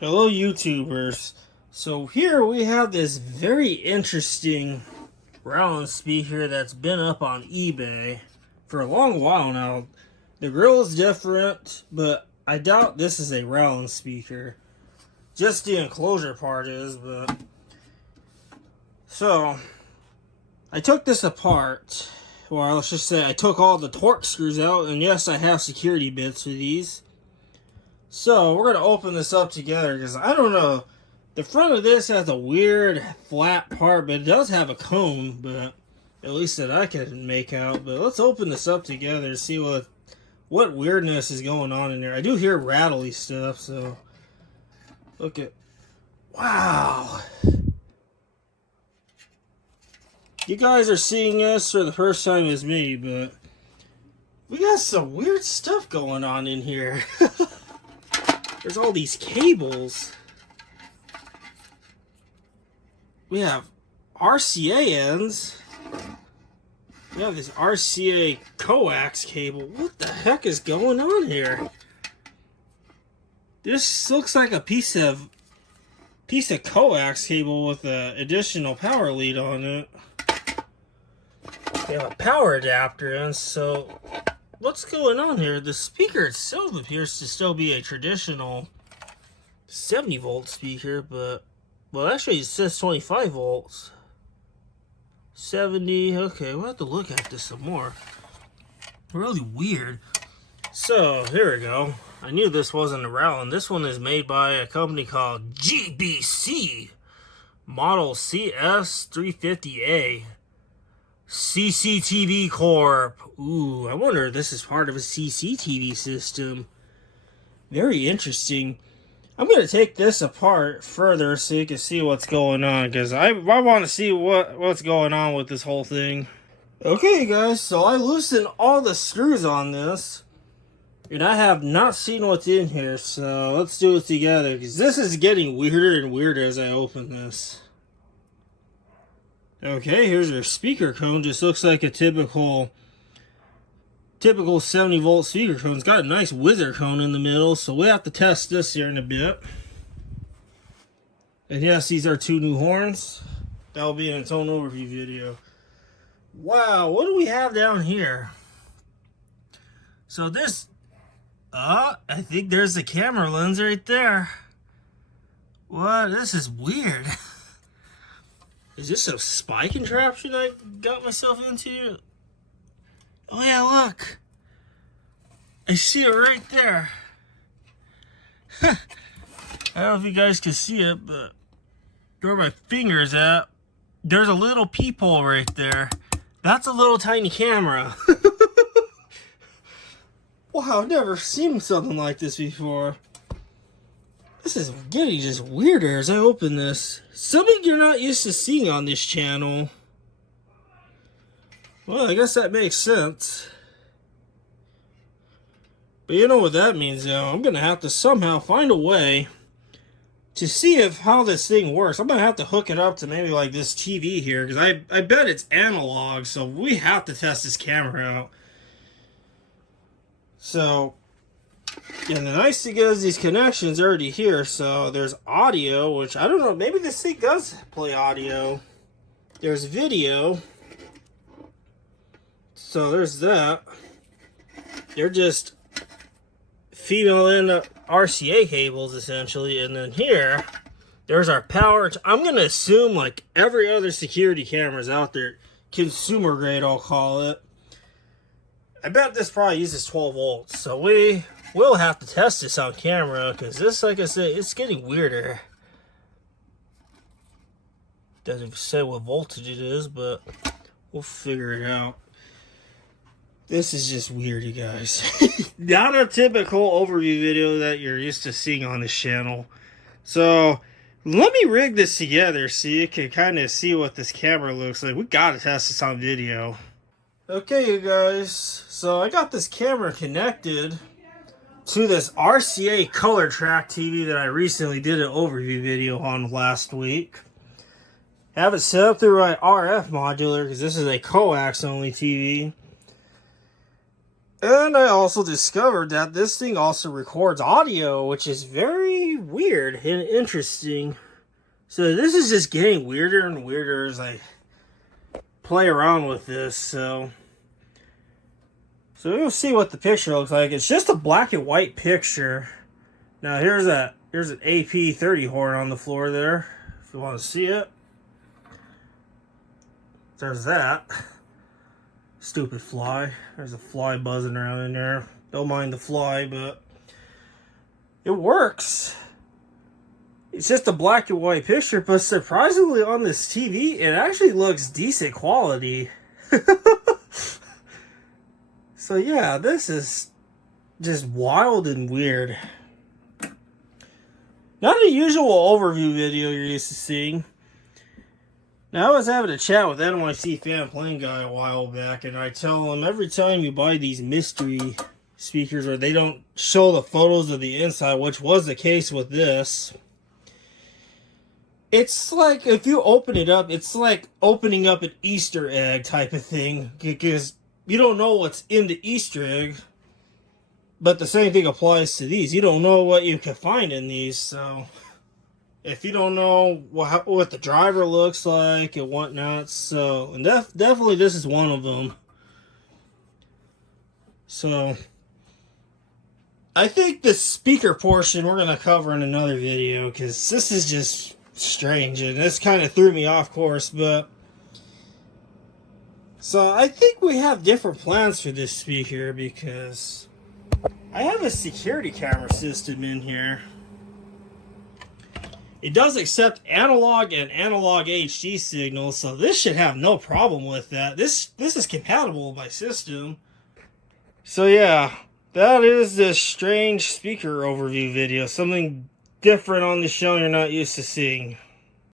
Hello YouTubers. So here we have this very interesting Rauland speaker that's been up on eBay for a long while now. The grill is different, but I doubt this is a Rauland speaker. Just the enclosure part is, but... So, I took this apart. Well, let's just say I took all the Torx screws out, and yes, I have security bits for these. So, we're going to open this up together, because I don't know, the front of this has a weird flat part, but it does have a cone, but at least that I can make out. But let's open this up together and see what weirdness is going on in there. I do hear rattly stuff, so look at, wow. You guys are seeing this for the first time as me, but we got some weird stuff going on in here. There's all these cables. We have RCA ends. We have this RCA coax cable. What the heck is going on here? This looks like a piece of coax cable with an additional power lead on it. We have a power adapter, and so what's going on here? The speaker itself appears to still be a traditional 70 volt speaker, but well, actually it says 25 volts. 70, okay, we'll have to look at this some more. Really weird. So, here we go. I knew this wasn't a Rauland. This one is made by a company called GBC. Model CS350A. CCTV Corp. Ooh, I wonder if this is part of a CCTV system. Very interesting. I'm going to take this apart further so you can see what's going on, because I want to see what's going on with this whole thing. Okay, guys, so I loosened all the screws on this, and I have not seen what's in here, so let's do it together, because this is getting weirder and weirder as I open this. Okay, here's our speaker cone. Just looks like a typical 70 volt speaker cone. It's got a nice whizzer cone in the middle, so we have to test this here in a bit. And yes, these are two new horns. That will be in its own overview video. Wow, what do we have down here? So this, I think there's the camera lens right there. What? This is weird. Is this a spy contraption I got myself into? Oh yeah, look. I see it right there. I don't know if you guys can see it, but where my finger's at, there's a little peephole right there. That's a little tiny camera. Wow, I've never seen something like this before. This is getting just weirder as I open this. Something you're not used to seeing on this channel. Well, I guess that makes sense. But you know what that means, though. I'm going to have to somehow find a way to see how this thing works. I'm going to have to hook it up to maybe like this TV here, because I bet it's analog, so we have to test this camera out. So, and the nice thing is these connections are already here, so there's audio, which I don't know, maybe this thing does play audio. There's video. So there's that. They're just female end RCA cables essentially, and then here there's our power. I'm going to assume like every other security cameras out there, consumer grade I'll call it. I bet this probably uses 12 volts, so we will have to test this on camera, because this, like I said, it's getting weirder. Doesn't say what voltage it is, but we'll figure it out. This is just weird, you guys. Not a typical overview video that you're used to seeing on this channel. So, let me rig this together so you can kind of see what this camera looks like. We gotta test this on video. Okay, you guys. So, I got this camera connected to this RCA color track TV that I recently did an overview video on last week. Have it set up through my RF modulator, because this is a coax only TV. And I also discovered that this thing also records audio, which is very weird and interesting. So this is just getting weirder and weirder as I play around with this. So we'll see what the picture looks like. It's just a black and white picture. Now here's an AP30 horn on the floor there, if you want to see it. There's that. Stupid fly. There's a fly buzzing around in there. Don't mind the fly, but it works. It's just a black and white picture, but surprisingly on this TV, it actually looks decent quality. So yeah, this is just wild and weird. Not a usual overview video you're used to seeing. Now, I was having a chat with NYC Fan Plane Guy a while back, and I tell him every time you buy these mystery speakers or they don't show the photos of the inside, which was the case with this, it's like if you open it up, it's like opening up an Easter egg type of thing, because you don't know what's in the Easter egg, but the same thing applies to these. You don't know what you can find in these, so if you don't know what the driver looks like and whatnot, so, and definitely this is one of them. So, I think the speaker portion we're going to cover in another video, because this is just strange, and this kind of threw me off course, but so I think we have different plans for this speaker, because I have a security camera system in here. It does accept analog and analog HD signals, so this should have no problem with that. This is compatible with my system. So yeah, that is this strange speaker overview video. Something different on the show you're not used to seeing.